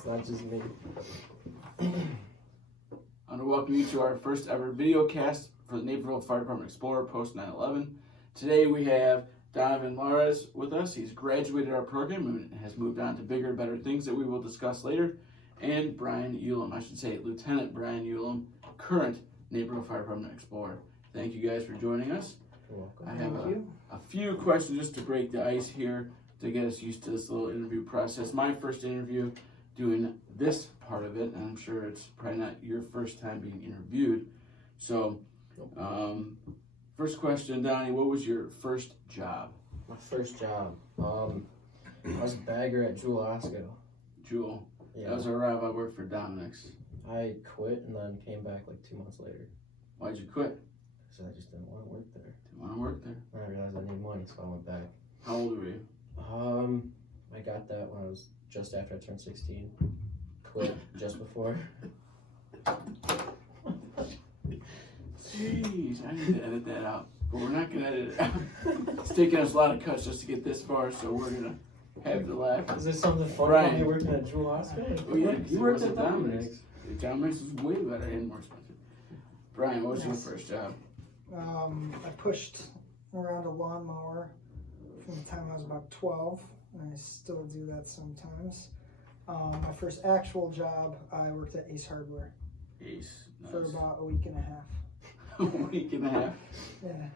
It's not just me. I want to welcome you to our first ever video cast for the Naperville Fire Department Explorer post 9/11. Today we have Donovan Lares with us. He's graduated our program and has moved on to bigger, better things that we will discuss later. And Brian Ulam, I should say Lieutenant Brian Ulam, current Naperville Fire Department Explorer. Thank you guys for joining us. You're welcome. I have a few questions just to break the ice here to get us used to this little interview process. My first interview doing this part of it, and I'm sure it's probably not your first time being interviewed. So, first question, Donnie, what was your first job? My first job, I was a bagger at Jewel Osco. Jewel. Yeah. That was a route I worked for Dominic's. I quit and then came back like 2 months later. Why'd you quit? Because I just didn't want to work there. Didn't want to work there. And I realized I needed money, so I went back. How old were you? I got that when I was just after I turned 16. Quit just before. Jeez, I need to edit that out. But we're not going to edit it out. It's taking us a lot of cuts just to get this far, so we're going to have the laugh. Is there something funny Brian. about me working at Jewel Osco? Oh, yeah, You worked at Dominic's. Dominic's was way better and more expensive. Brian, what was your first job? I pushed around a lawnmower from the time I was about 12, and I still do that sometimes. My first actual job, I worked at Ace Hardware Ace. Nice. for about a week and a half. A week and a half? Yeah.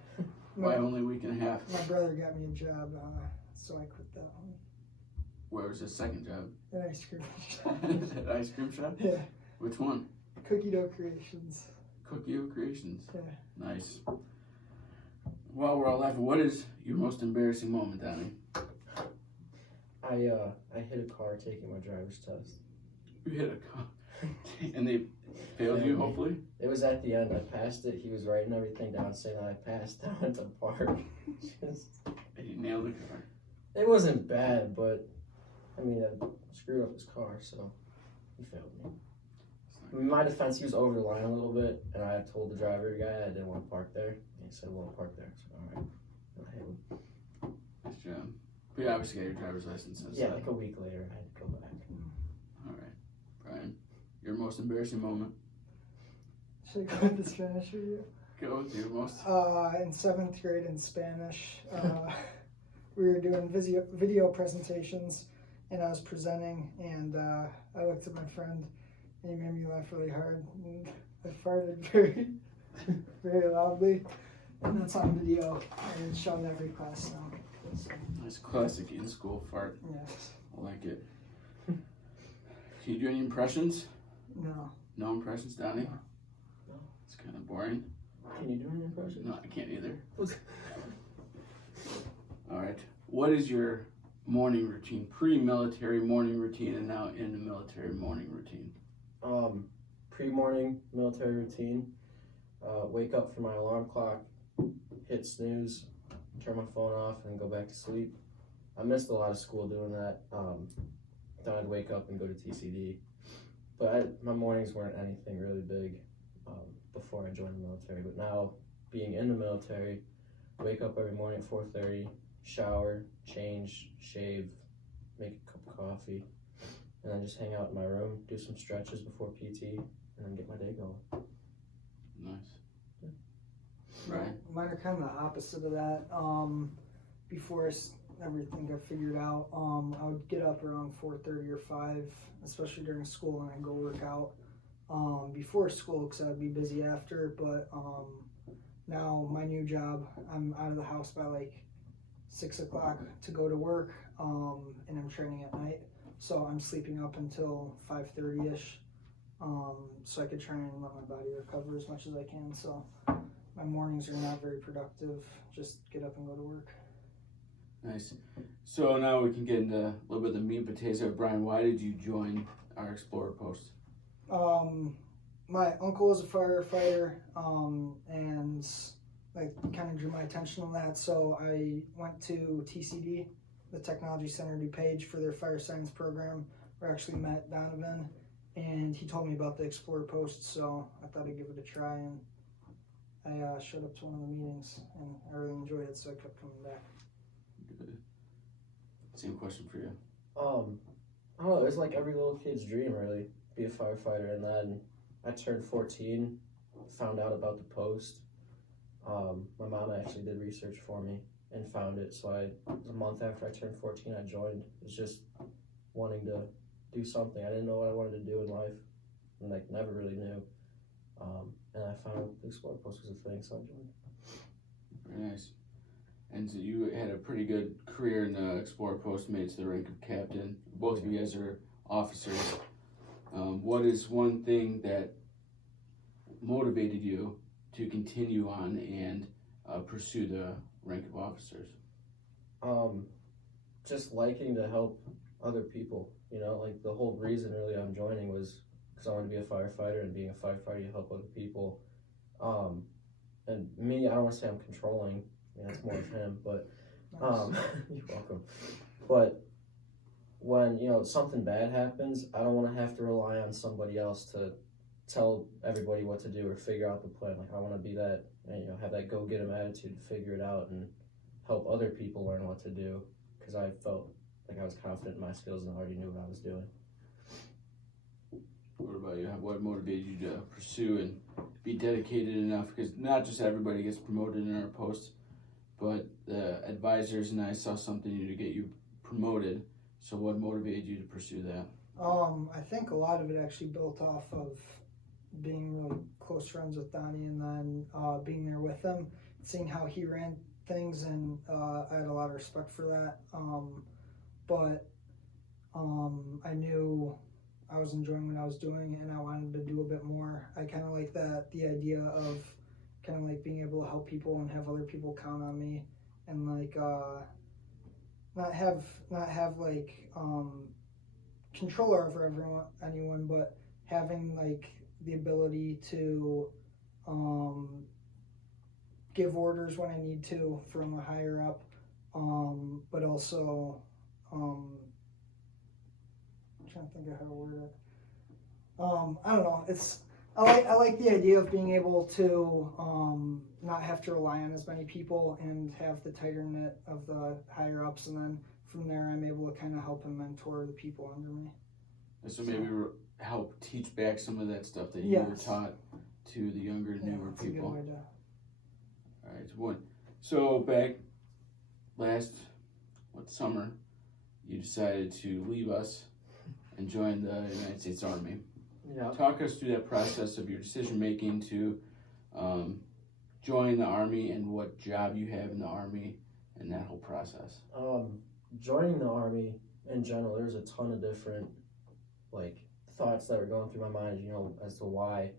Why only a week and a half? My brother got me a job, so I quit that one. Where was his second job? An ice cream shop. At ice cream shop? Yeah. Which one? Cookie Dough Creations. Cookie Dough Creations. Yeah. Nice. While we're all laughing, what is your most embarrassing moment, Donnie? I hit a car taking my driver's test. You hit a car. And they failed you, hopefully? It was at the end. I passed it. He was writing everything down saying that I passed. I went to park. And you nailed the car. It wasn't bad, but I mean, I screwed up his car, so he failed me. In my defense, he was over the line a little bit, and I told the driver guy I didn't want to park there. And he said, well, I'll park there. So, all right. And I hit him. Nice job. But you obviously got your driver's license. Yeah, like a week later, I had to go back. All right. Brian, your most embarrassing moment? Should I go with the Spanish for you? Go with your most. In 7th grade in Spanish, we were doing video presentations, and I was presenting, and I looked at my friend, and he made me laugh really hard, and I farted very, very loudly, and that's on video, and it's shown every class now. So, Nice classic in-school fart. yes. I like it. Can you do any impressions? No. No impressions, Donnie? No. It's kind of boring. Can you do an impression? No, I can't either. All right. What is your morning routine? Pre-military morning routine and now in the military morning routine. Pre-morning military routine. Wake up for my alarm clock, hit snooze, turn my phone off, and go back to sleep. I missed a lot of school doing that. Then I'd wake up and go to TCD. But my mornings weren't anything really big before I joined the military. But now, being in the military, wake up every morning at 4:30, shower, change, shave, make a cup of coffee, and then just hang out in my room, do some stretches before PT, and then get my day going. Nice. Right. Mine are kind of the opposite of that. Before everything got figured out, I would get up around 4:30 or 5, especially during school, and I'd go work out before school because I'd be busy after. But now my new job, I'm out of the house by like 6 o'clock to go to work, and I'm training at night, so I'm sleeping up until 5:30ish, so I could try and let my body recover as much as I can. So my mornings are not very productive. Just get up and go to work. Nice. So now we can get into a little bit of the meat and potatoes of Brian. Why did you join our Explorer post? My uncle was a firefighter, and like kind of drew my attention on that. So I went to TCD, the Technology Center DuPage, for their fire science program, where I actually met Donovan, and he told me about the Explorer post. So I thought I'd give it a try, and I showed up to one of the meetings, and I really enjoyed it. So I kept coming back. Good. Same question for you. I don't know, it was like every little kid's dream, really, be a firefighter. And then I turned 14, found out about the post. My mom actually did research for me and found it. So a month after I turned 14, I joined. It's just wanting to do something. I didn't know what I wanted to do in life, and like never really knew. And I found the Explorer Post was a thing, so I joined. Very nice. And so you had a pretty good career in the Explorer Post, made it to the rank of captain. Both of you guys are officers. What is one thing that motivated you to continue on and pursue the rank of officers? Just liking to help other people. You know, like the whole reason really I'm joining was because I wanted to be a firefighter, and being a firefighter, you help other people. And me, I don't want to say I'm controlling. It's more of him, but you're welcome. But when something bad happens, I don't want to have to rely on somebody else to tell everybody what to do or figure out the plan. Like I want to be that, have that go get 'em attitude to figure it out and help other people learn what to do, because I felt like I was confident in my skills and already knew what I was doing. What about you? What motivated you to pursue and be dedicated enough? Because not just everybody gets promoted in our post, but the advisors and I saw something in you to get you promoted. So what motivated you to pursue that? I think a lot of it actually built off of being really close friends with Donnie, and then being there with him, seeing how he ran things, and I had a lot of respect for that. But I knew I was enjoying what I was doing, and I wanted to do a bit more. I kind of like the idea of kind of like being able to help people and have other people count on me, and like not have like control over anyone, but having like the ability to give orders when I need to from a higher up, but also I'm trying to think of how to word it. I don't know. I like the idea of being able to not have to rely on as many people and have the tighter knit of the higher ups, and then from there I'm able to kind of help and mentor the people under me. So maybe help teach back some of that stuff that you were taught to the younger, newer people. That's a good way to... All right, so back last summer, you decided to leave us and join the United States Army. Yeah. Talk us through that process of your decision making to join the Army, and what job you have in the Army, and that whole process. Joining the Army in general, there's a ton of different thoughts that were going through my mind, as to why.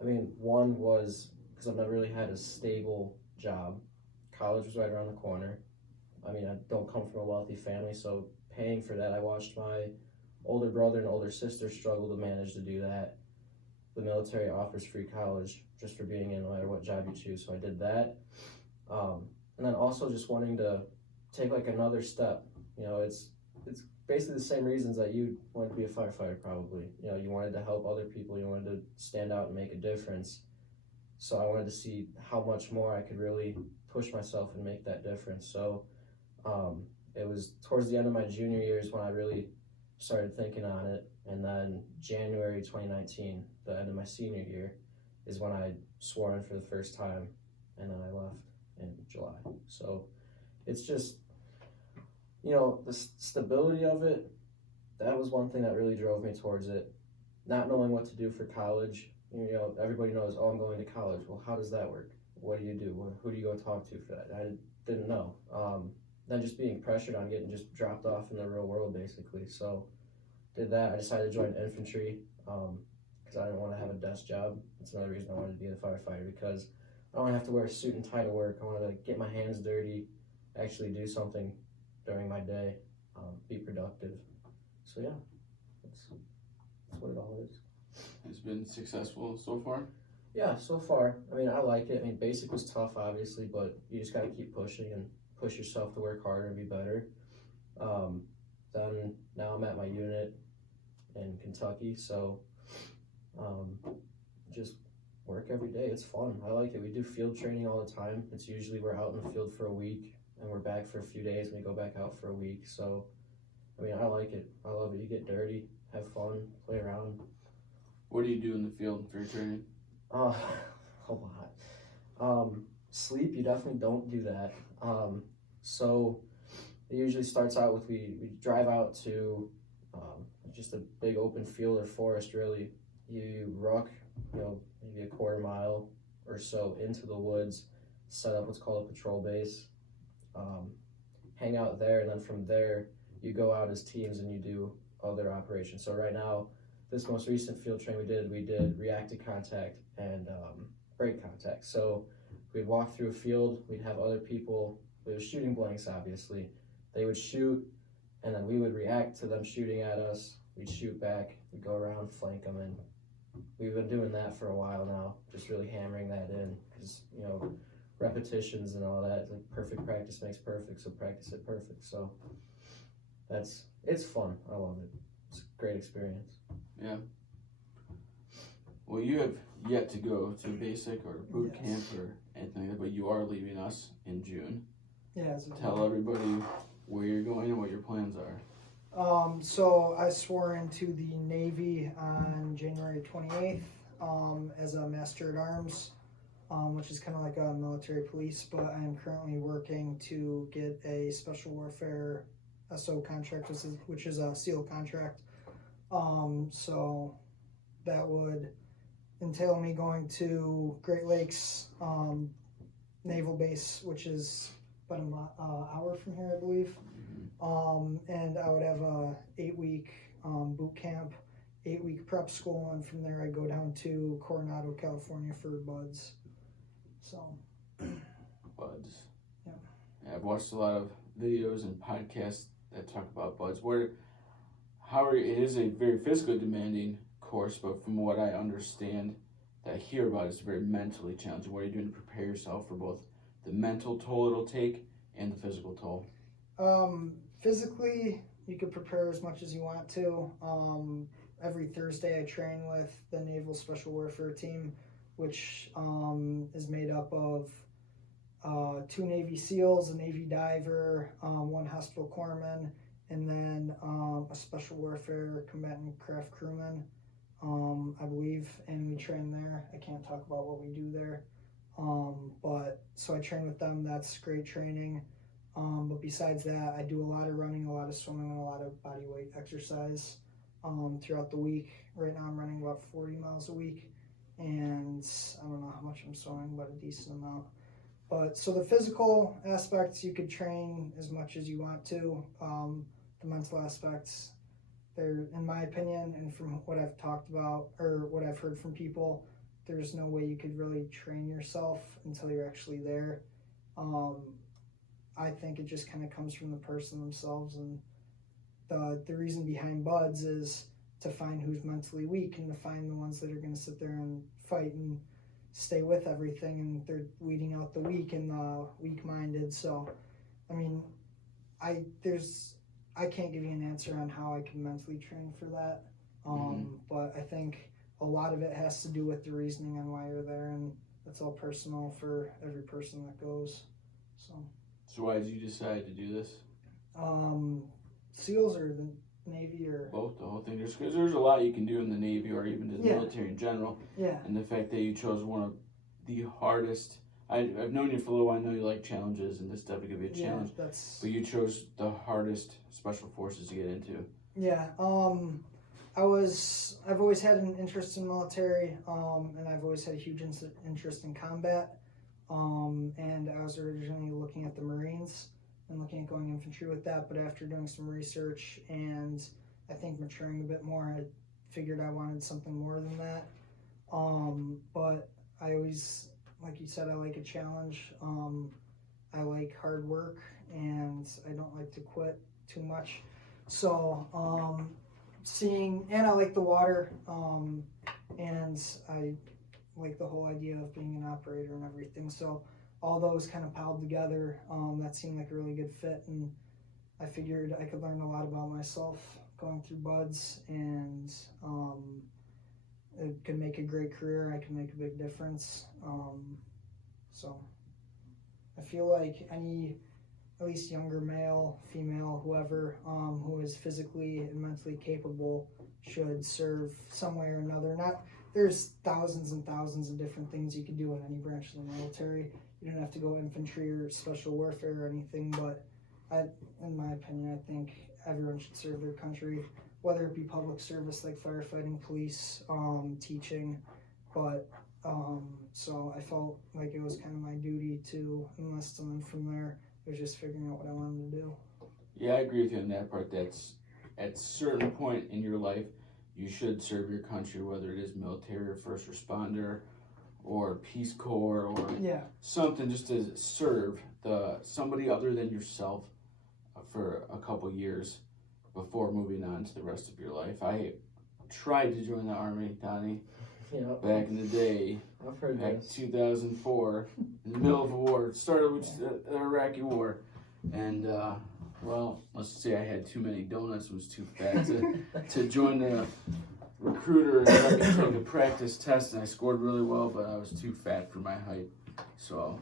I mean, one was because I've never really had a stable job. College was right around the corner. I mean, I don't come from a wealthy family, so paying for that, I watched my older brother and older sister struggle to manage to do that. The military offers free college just for being in no matter what job you choose, so I did that. And then also just wanting to take another step. It's basically the same reasons that you wanted to be a firefighter, probably. You wanted to help other people, you wanted to stand out and make a difference. So I wanted to see how much more I could really push myself and make that difference. So it was towards the end of my junior years when I really started thinking on it, and then January 2019, the end of my senior year, is when I swore in for the first time, and then I left in July. So it's just, the stability of it, that was one thing that really drove me towards it. Not knowing what to do for college, everybody knows, I'm going to college. Well, how does that work? What do you do? Who do you go talk to for that? I didn't know. Then just being pressured on getting just dropped off in the real world, basically. So did that. I decided to join infantry because I didn't want to have a desk job. That's another reason I wanted to be a firefighter, because I don't want to have to wear a suit and tie to work. I want to get my hands dirty, actually do something during my day, be productive. So yeah, that's what it all is. It's been successful so far? Yeah, so far. I mean, I like it. I mean, basic was tough, obviously, but you just got to keep pushing and push yourself to work harder and be better. Then now I'm at my unit in Kentucky, so just work every day. It's fun. I like it. We do field training all the time. It's usually we're out in the field for a week and we're back for a few days and we go back out for a week. So I mean, I like it. I love it. You get dirty, have fun, play around. What do you do in the field for your training? A lot. Sleep, you definitely don't do that. So it usually starts out with we drive out to just a big open field or forest, really. You ruck, maybe a quarter mile or so into the woods, set up what's called a patrol base, hang out there, and then from there you go out as teams and you do other operations. So right now, this most recent field train we did reactive contact and break contact. So we'd walk through a field, we'd have other people, we were shooting blanks obviously, they would shoot and then we would react to them shooting at us, we'd shoot back, we'd go around, flank them, and we've been doing that for a while now, just really hammering that in because, repetitions and all that, like perfect practice makes perfect, so practice it perfect. So it's fun, I love it, it's a great experience. Yeah. Well, you have yet to go to basic or boot camp or anything like that, but you are leaving us in June. Yeah. Tell everybody where you're going and what your plans are. So I swore into the Navy on January 28th as a Master at Arms, which is kind of like a military police, but I'm currently working to get a Special Warfare SO contract, which is a SEAL contract. So that would entail me going to Great Lakes Naval Base, which is about an hour from here, I believe. And I would have a 8-week boot camp, 8-week prep school, and from there I go down to Coronado, California for BUDS. So BUDS. Yeah. I've watched a lot of videos and podcasts that talk about BUDS. It is a very physically demanding course, but from what I understand, that I hear about, it's very mentally challenging. What are you doing to prepare yourself for both the mental toll it'll take and the physical toll? Physically, you could prepare as much as you want to. Every Thursday I train with the Naval Special Warfare Team, which is made up of 2 Navy SEALs, a Navy diver, 1 hospital corpsman, and then a Special Warfare combatant craft crewman, I believe, and we train there. I can't talk about what we do there. But so I train with them. That's great training. But besides that, I do a lot of running, a lot of swimming, and a lot of body weight exercise throughout the week. Right now I'm running about 40 miles a week, and I don't know how much I'm swimming, but a decent amount. But so the physical aspects, you could train as much as you want to. The mental aspects, they're, in my opinion, and from what I've talked about or what I've heard from people, there's no way you could really train yourself until you're actually there. I think it just kind of comes from the person themselves, and the reason behind BUDS is to find who's mentally weak and to find the ones that are going to sit there and fight and stay with everything, and they're weeding out the weak and the weak-minded. So, I mean, I can't give you an answer on how I can mentally train for that, but I think a lot of it has to do with the reasoning on why you're there, and that's all personal for every person that goes. So why did you decide to do this? SEALs or the Navy or both, the whole thing. There's a lot you can do in the Navy or even the military in general. Yeah. And the fact that you chose one of the hardest. I've known you for a little while. I know you like challenges, and this definitely could be a challenge. But you chose the hardest special forces to get into. Yeah. I've always had an interest in military, and I've always had a huge interest in combat. And I was originally looking at the Marines and looking at going infantry with that, but after doing some research and I think maturing a bit more, I figured I wanted something more than that. But I always, like you said, I like a challenge. I like hard work, and I don't like to quit too much. So, and I like the water, and I like the whole idea of being an operator and everything. So all those kind of piled together, that seemed like a really good fit, and I figured I could learn a lot about myself going through BUDS, and it could make a great career. I could make a big difference. So I feel like any at least younger male, female, whoever, who is physically and mentally capable should serve some way or another. There's thousands and thousands of different things you can do in any branch of the military. You don't have to go infantry or special warfare or anything, but in my opinion, I think everyone should serve their country, whether it be public service like firefighting, police, teaching, but so I felt like it was kind of my duty to enlist, and then from there, it was just figuring out what I wanted to do. Yeah, I agree with you on that part. That's at a certain point in your life, you should serve your country, whether it is military or first responder or Peace Corps or something, just to serve somebody other than yourself for a couple years before moving on to the rest of your life. I tried to join the Army, Donnie, back in the day. I've heard back this. 2004, in the middle of a war. It started with the Iraqi war. And, well, let's say I had too many donuts, was too fat to join the recruiter and let me take a practice test. And I scored really well, but I was too fat for my height. So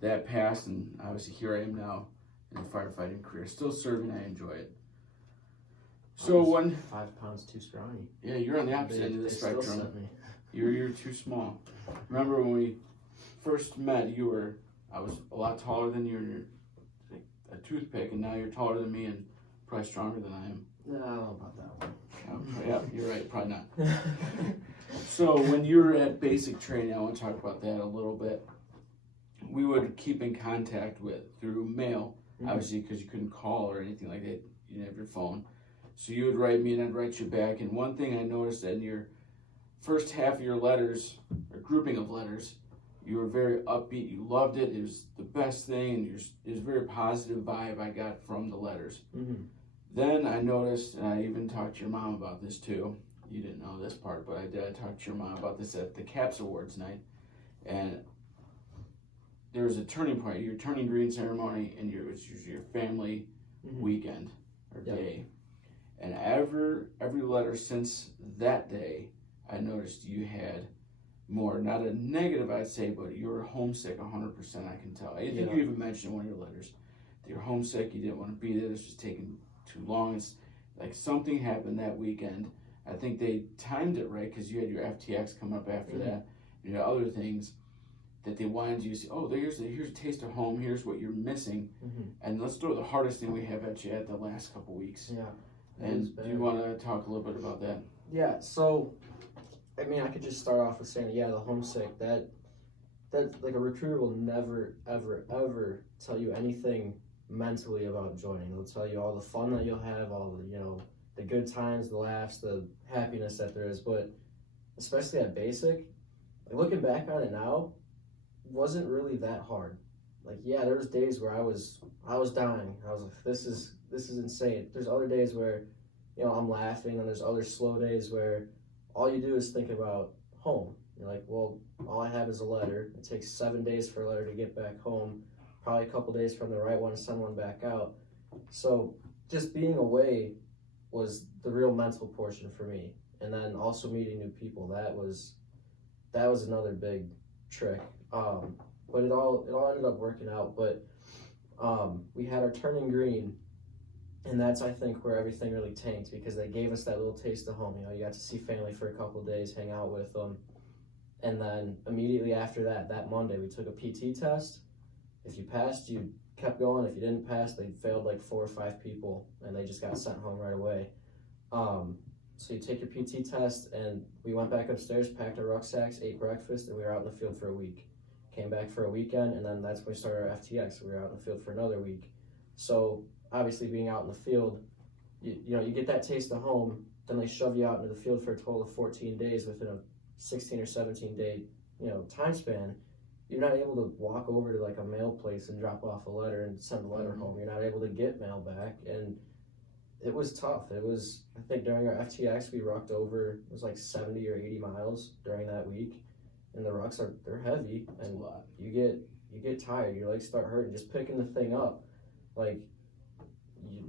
that passed, and obviously here I am now in a firefighting career. Still serving, I enjoy it. So 5 pounds too strong. Yeah, you're on the opposite end of the Still spectrum. sent me. You're too small. Remember when we first met, I was a lot taller than you, and you're like a toothpick, and now you're taller than me and probably stronger than I am. No, I don't know about that one. Yeah, you're right, probably not. So when you were at basic training, I want to talk about that a little bit. We would keep in contact through mail, obviously, because you couldn't call or anything like that. You didn't have your phone. So you would write me and I'd write you back. And one thing I noticed in your first half of your letters, or grouping of letters, you were very upbeat. You loved it. It was the best thing. And it was a very positive vibe I got from the letters. Mm-hmm. Then I noticed, and I even talked to your mom about this too. You didn't know this part, but I did. I talked to your mom about this at the CAPS Awards night. And there was a turning point, your turning green ceremony, and it was usually your family weekend or day. And every letter since that day, I noticed you had more, not a negative I'd say, but you were homesick 100%, I can tell. I think you even mentioned in one of your letters that you're homesick, you didn't want to be there, it's just taking too long. It's like something happened that weekend. I think they timed it right because you had your FTX come up after that, and you had other things that they wanted you to see, here's a taste of home, here's what you're missing, and let's throw the hardest thing we have at you at the last couple weeks. Yeah. And do you want to talk a little bit about that? Yeah, so, I mean, I could just start off with saying, the homesick, that like a recruiter will never, ever, ever tell you anything mentally about joining. They'll tell you all the fun that you'll have, all the, the good times, the laughs, the happiness that there is, but especially at basic, like looking back on it now, wasn't really that hard. Like, there was days where I was dying. I was like, this is insane. There's other days where, I'm laughing, and there's other slow days where all you do is think about home. You're like, well, all I have is a letter. It takes 7 days for a letter to get back home, probably a couple days from the right one to send one back out. So just being away was the real mental portion for me. And then also meeting new people, that was another big trick. But it all ended up working out. But we had our turning green, and that's, I think, where everything really tanked, because they gave us that little taste of home. You got to see family for a couple of days, hang out with them, and then immediately after that Monday, we took a PT test. If you passed, you kept going. If you didn't pass, they failed like 4 or 5 people, and they just got sent home right away. So you take your PT test, and we went back upstairs, packed our rucksacks, ate breakfast, and we were out in the field for a week. Came back for a weekend, and then that's when we started our FTX. We were out in the field for another week. So obviously being out in the field, you get that taste of home, then they shove you out into the field for a total of 14 days within a 16 or 17 day, time span. You're not able to walk over to like a mail place and drop off a letter and send a letter home. You're not able to get mail back, and it was tough. It was, I think during our FTX, we rucked over, it was like 70 or 80 miles during that week. And the rucks they're heavy, and you get tired. Your legs start hurting just picking the thing up. Like,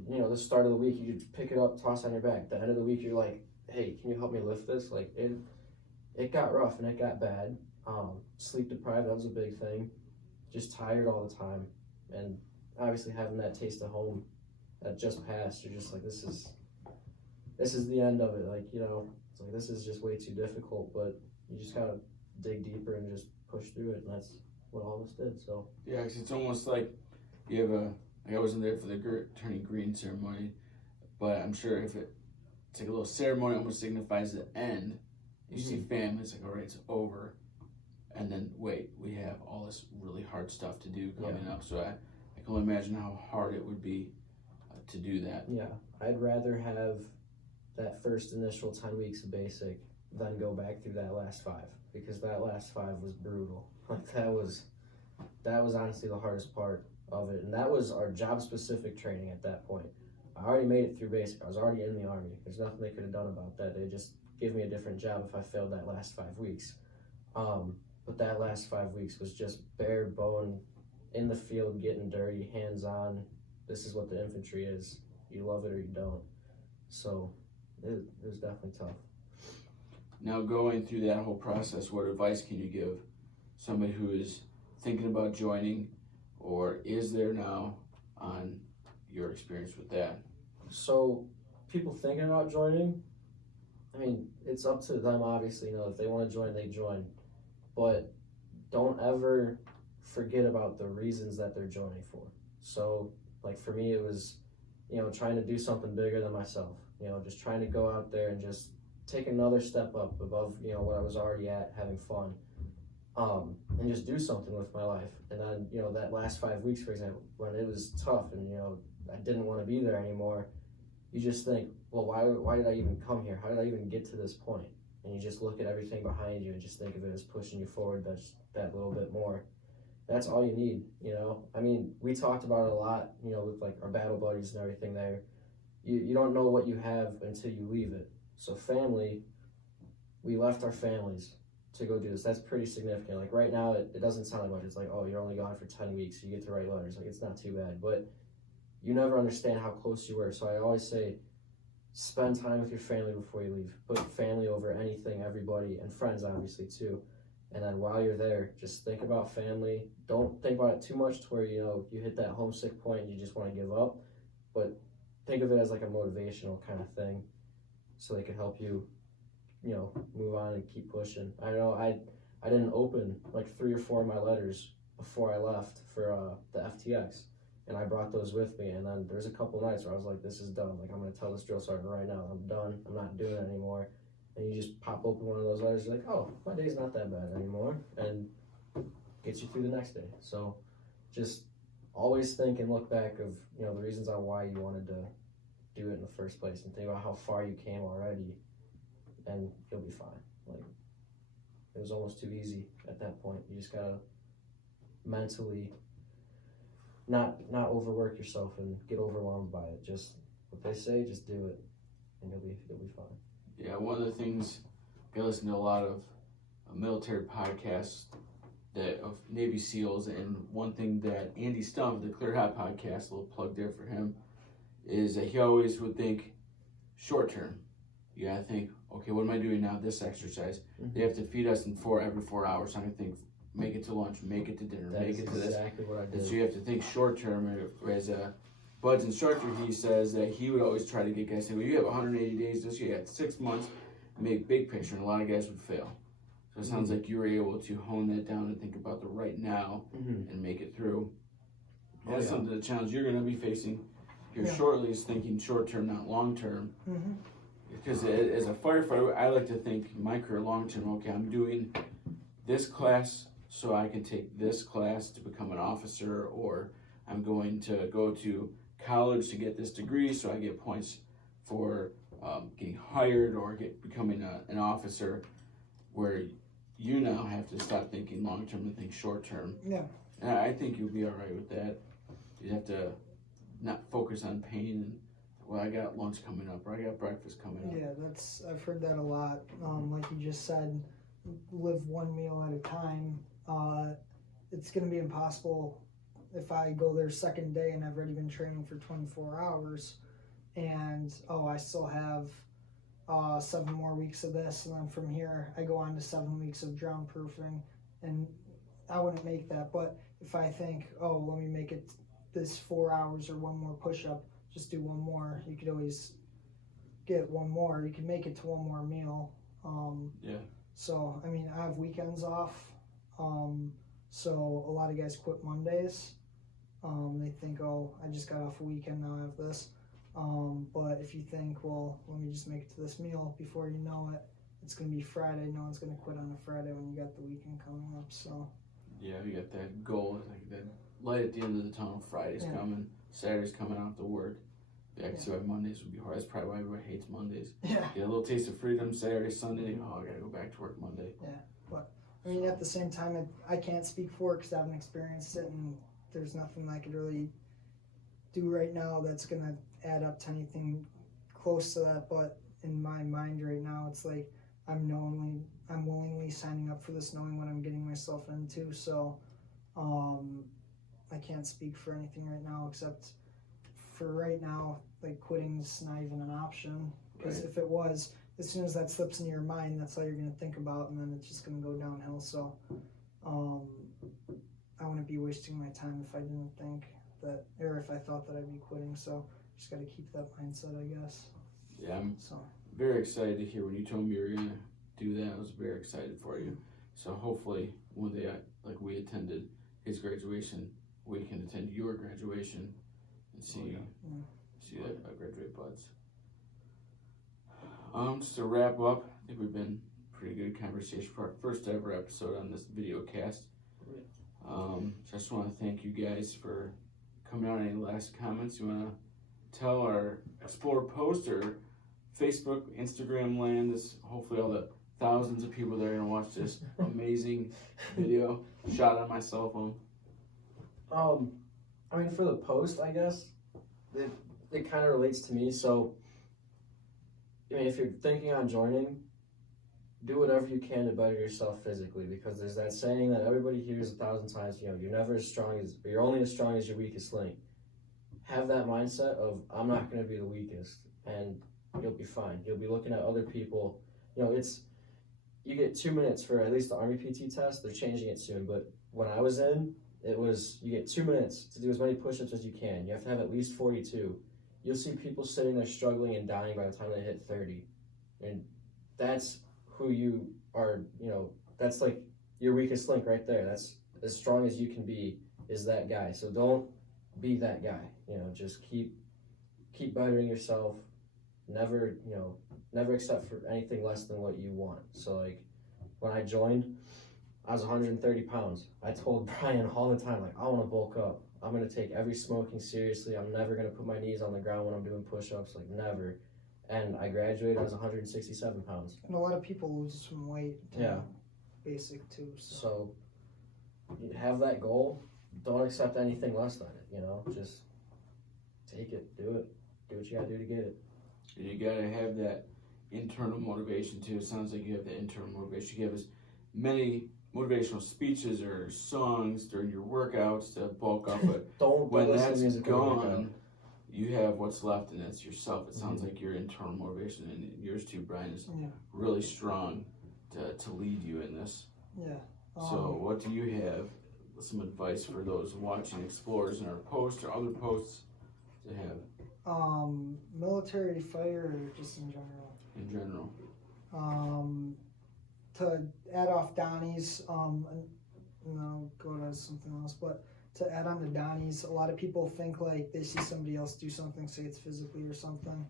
the start of the week, you pick it up, toss on your back. The end of the week, you're like, hey, can you help me lift this? Like, it got rough and it got bad. Sleep deprived, that was a big thing. Just tired all the time. And obviously having that taste of home that just passed, you're just like, this is the end of it. Like, you know, it's like, this is just way too difficult, but you just gotta dig deeper and just push through it, and that's what all of us did. So Yeah, 'cause it's almost like you have like I wasn't there for the turning green ceremony, but I'm sure if it's like a little ceremony, almost signifies the end. You see family, it's like, all right, it's over. And then, wait, we have all this really hard stuff to do coming up. So I can only imagine how hard it would be to do that. yeah, I'd rather have that first initial 10 weeks of basic than go back through that last 5, because that last 5 was brutal. Like, that was honestly the hardest part of it, and that was our job specific training at that point. I already made it through basic. I was already in the Army. There's nothing they could have done about that. They just give me a different job if I failed that last 5 weeks. But that last 5 weeks was just bare bone, in the field, getting dirty, hands on. This is what the infantry is. You love it or you don't. So it was definitely tough. Now, going through that whole process, what advice can you give somebody who is thinking about joining or is there now on your experience with that? So people thinking about joining, I mean, it's up to them, obviously. You know, if they want to join, they join. But don't ever forget about the reasons that they're joining for. So, like, for me, it was, you know, trying to do something bigger than myself. You know, just trying to go out there and just take another step up above, you know, what I was already at, having fun. And just do something with my life. And then, you know, that last 5 weeks, for example, when it was tough and, you know, I didn't want to be there anymore, you just think, well, why did I even come here? How did I even get to this point? And you just look at everything behind you and just think of it as pushing you forward that little bit more. That's all you need, you know? I mean, we talked about it a lot, you know, with like our battle buddies and everything there. You don't know what you have until you leave it. So family, we left our families to go do this. That's pretty significant. Like right now, it doesn't sound like much. It's like, oh, you're only gone for 10 weeks. You get to write letters. Like, it's not too bad. But you never understand how close you were. So I always say, spend time with your family before you leave. Put family over anything, everybody, and friends, obviously, too. And then while you're there, just think about family. Don't think about it too much to where, you know, you hit that homesick point and you just want to give up. But think of it as like a motivational kind of thing so they can help you, you know, move on and keep pushing. I know I didn't open like 3 or 4 of my letters before I left for the FTX. And I brought those with me, and then there's a couple nights where I was like, this is done. Like, I'm going to tell this drill sergeant right now, I'm done. I'm not doing it anymore. And you just pop open one of those letters, you're like, oh, my day's not that bad anymore, and gets you through the next day. So just always think and look back of, you know, the reasons on why you wanted to do it in the first place, and think about how far you came already, and you'll be fine. Like, it was almost too easy at that point. You just got to mentally not overwork yourself and get overwhelmed by it. Just what they say, just do it, and you'll be fine. Yeah, one of the things I listen to a lot of military podcasts of Navy SEALs, and one thing that Andy Stump, the Clear Hot podcast, a little plug there for him, is that he always would think short term. You gotta think, okay, what am I doing now? This exercise. Mm-hmm. They have to feed us every 4 hours. So I'm gonna think, make it to lunch, make it to dinner, make it to this. That's exactly what I did. So you have to think short term. As Bud's instructor, he says that he would always try to get guys saying, well, you have 180 days this year, you had 6 months, make big picture, and a lot of guys would fail. So it sounds like you were able to hone that down and think about the right now and make it through. That's something, the challenge you're going to be facing here shortly is thinking short term, not long term. Because as a firefighter, I like to think in my career long term, okay, I'm doing this class so I can take this class to become an officer, or I'm going to go to college to get this degree so I get points for getting hired or becoming an officer, where you now have to stop thinking long term and think short term. Yeah. And I think you'll be all right with that. You have to not focus on pain and, well, I got lunch coming up or I got breakfast coming up. Yeah, I've heard that a lot. Like you just said, live one meal at a time. It's going to be impossible if I go there second day and I've already been training for 24 hours and, I still have 7 more weeks of this, and then from here I go on to 7 weeks of drown proofing, and I wouldn't make that. But if I think, let me make it this 4 hours or one more push-up, just do one more. You could always get one more. You can make it to one more meal. Yeah. So, I mean, I have weekends off. So a lot of guys quit Mondays. They think, oh, I just got off a weekend, now I have this. But if you think, well, let me just make it to this meal, before you know it, it's going to be Friday. No one's going to quit on a Friday when you got the weekend coming up. So. Yeah, you got that goal, like that light at the end of the tunnel. Friday's coming, Saturday's coming out to work. Yeah, I can see why Mondays would be hard. That's probably why everybody hates Mondays. Yeah. Get a little taste of freedom Saturday, Sunday. Oh, I gotta go back to work Monday. Yeah, but I mean, at the same time, I can't speak for it because I haven't experienced it, and there's nothing I could really do right now that's gonna add up to anything close to that. But in my mind right now, it's like I'm willingly signing up for this, knowing what I'm getting myself into. So I can't speak for anything right now, except for right now, like, quitting's not even an option, because if it was, as soon as that slips into your mind, that's all you're going to think about, and then it's just going to go downhill. So I wouldn't be wasting my time if I didn't think that, or if I thought that I'd be quitting. So just got to keep that mindset, I guess. Yeah, I'm very excited to hear when you told me you were going to do that. I was very excited for you. So hopefully one day, like we attended his graduation, we can attend your graduation and see that graduate buds. Just to wrap up, I think we've been pretty good conversation for our first ever episode on this video cast. So I just want to thank you guys for coming out. Any last comments you want to tell our Explore post or Facebook, Instagram land? This hopefully all the thousands of people that are going to watch this amazing video shot on my cell phone. I mean, for the post, I guess it kind of relates to me. So, I mean, if you're thinking on joining, do whatever you can to better yourself physically, because there's that saying that everybody hears 1,000 times, you know, you're never as strong as, or you're only as strong as your weakest link. Have that mindset of, I'm not going to be the weakest, and you'll be fine. You'll be looking at other people. You know, you get 2 minutes for at least the Army PT test. They're changing it soon, but when I was in, it was, you get 2 minutes to do as many push-ups as you can. You have to have at least 42. You'll see people sitting there struggling and dying by the time they hit 30. And that's who you are, you know, that's like your weakest link right there. That's as strong as you can be, is that guy. So don't be that guy. You know, just keep bettering yourself. Never accept for anything less than what you want. So, like, when I joined, I was 130 pounds. I told Bryan all the time, like, I want to bulk up. I'm going to take every smoking seriously. I'm never going to put my knees on the ground when I'm doing push-ups, like, never. And I graduated, I was 167 pounds. And a lot of people lose some weight. Basic too. So you have that goal. Don't accept anything less than it, you know? Just take it, do it. Do what you got to do to get it. You got to have that internal motivation too. It sounds like you have that internal motivation. You have as many motivational speeches or songs during your workouts to bulk up, but when that's gone, you have what's left, and that's yourself. It sounds like your internal motivation, and yours too, Bryan, is really strong to lead you in this. Yeah. So what do you have, some advice for those watching Explorers in our posts or other posts to have? Military, fire, or just in general? In general. To add off Donnie's, and I'll go to something else, but to add on to Donnie's, a lot of people think, like, they see somebody else do something, say it's physically or something,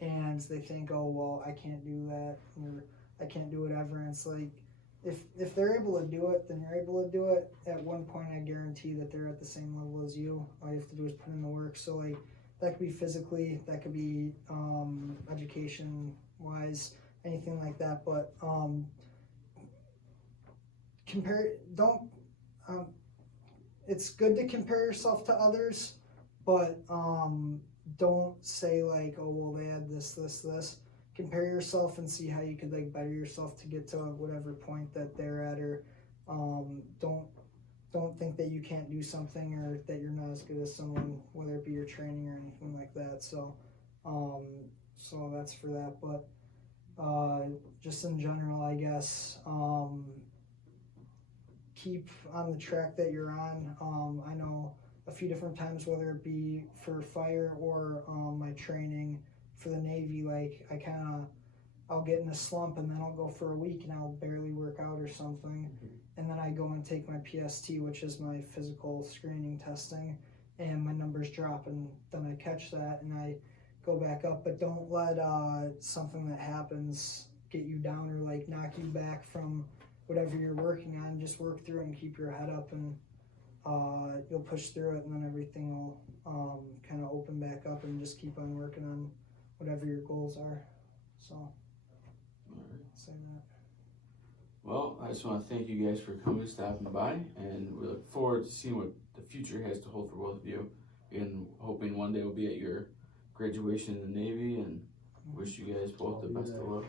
and they think, oh, well, I can't do that, or I can't do whatever, and it's like, if they're able to do it, then you're able to do it. At one point, I guarantee that they're at the same level as you. All you have to do is put in the work. So, like, that could be physically, that could be education-wise, anything like that, but it's good to compare yourself to others, but don't say, like, oh, well, they had this. Compare yourself and see how you could, like, better yourself to get to whatever point that they're at, or don't think that you can't do something or that you're not as good as someone, whether it be your training or anything like that. So so that's for that. But just in general, I guess, keep on the track that you're on. I know a few different times, whether it be for fire or my training for the Navy. Like I'll get in a slump and then I'll go for a week and I'll barely work out or something. And then I go and take my PST, which is my physical screening testing, and my numbers drop, and then I catch that and I go back up. But don't let something that happens get you down or like knock you back from whatever you're working on. Just work through it and keep your head up, and you'll push through it, and then everything will kind of open back up, and just keep on working on whatever your goals are. So say that. Well, I just want to thank you guys for coming, stopping by, and we look forward to seeing what the future has to hold for both of you, and hoping one day we'll be at your graduation in the Navy, and wish you guys both the best of luck.